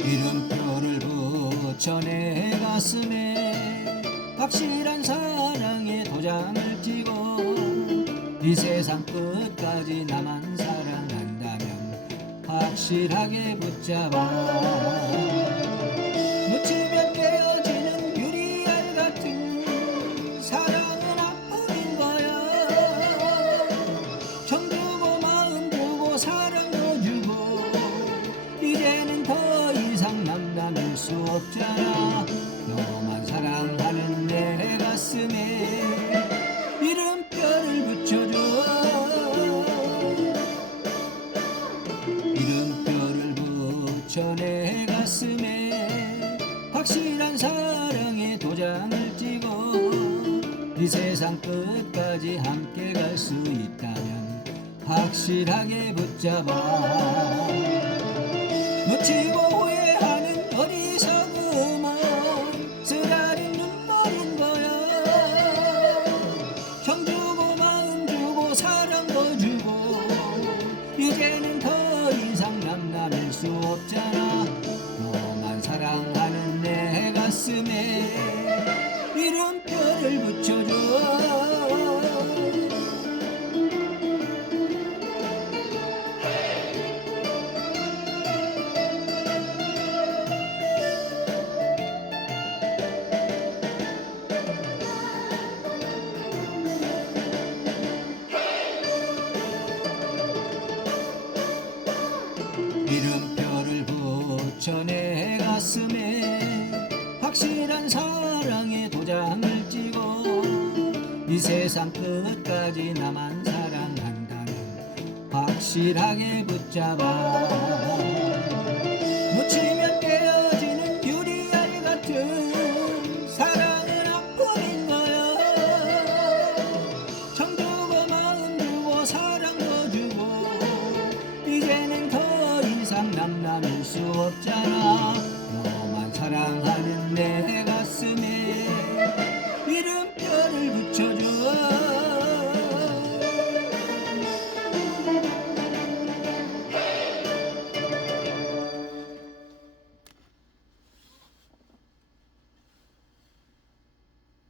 이름표를 붙여 내 가슴에 확실한 사랑의 도장을 찍어 이 세상 끝까지 나만 사랑한다면 확실하게 붙잡아 수 없잖아. 너만 사랑하는 내 가슴에 이름표를 붙여줘. 이름표를 붙여 내 가슴에 확실한 사랑의 도장을 찍어. 이 세상 끝까지 함께 갈 수 있다면 확실하게 붙잡아. 묻히고 사랑하는 내 가슴에 이름표를 붙여줘. 이름표를 붙여 내 세상 끝까지 나만 사랑한다면 확실하게 붙잡아. 묻히면 깨어지는 유리알 같은 사랑은 아픔인가요? 정두고 마음 주고 사랑도 주고 이제는 더 이상 남 나눌 수 없잖아. 너만 사랑하는 내가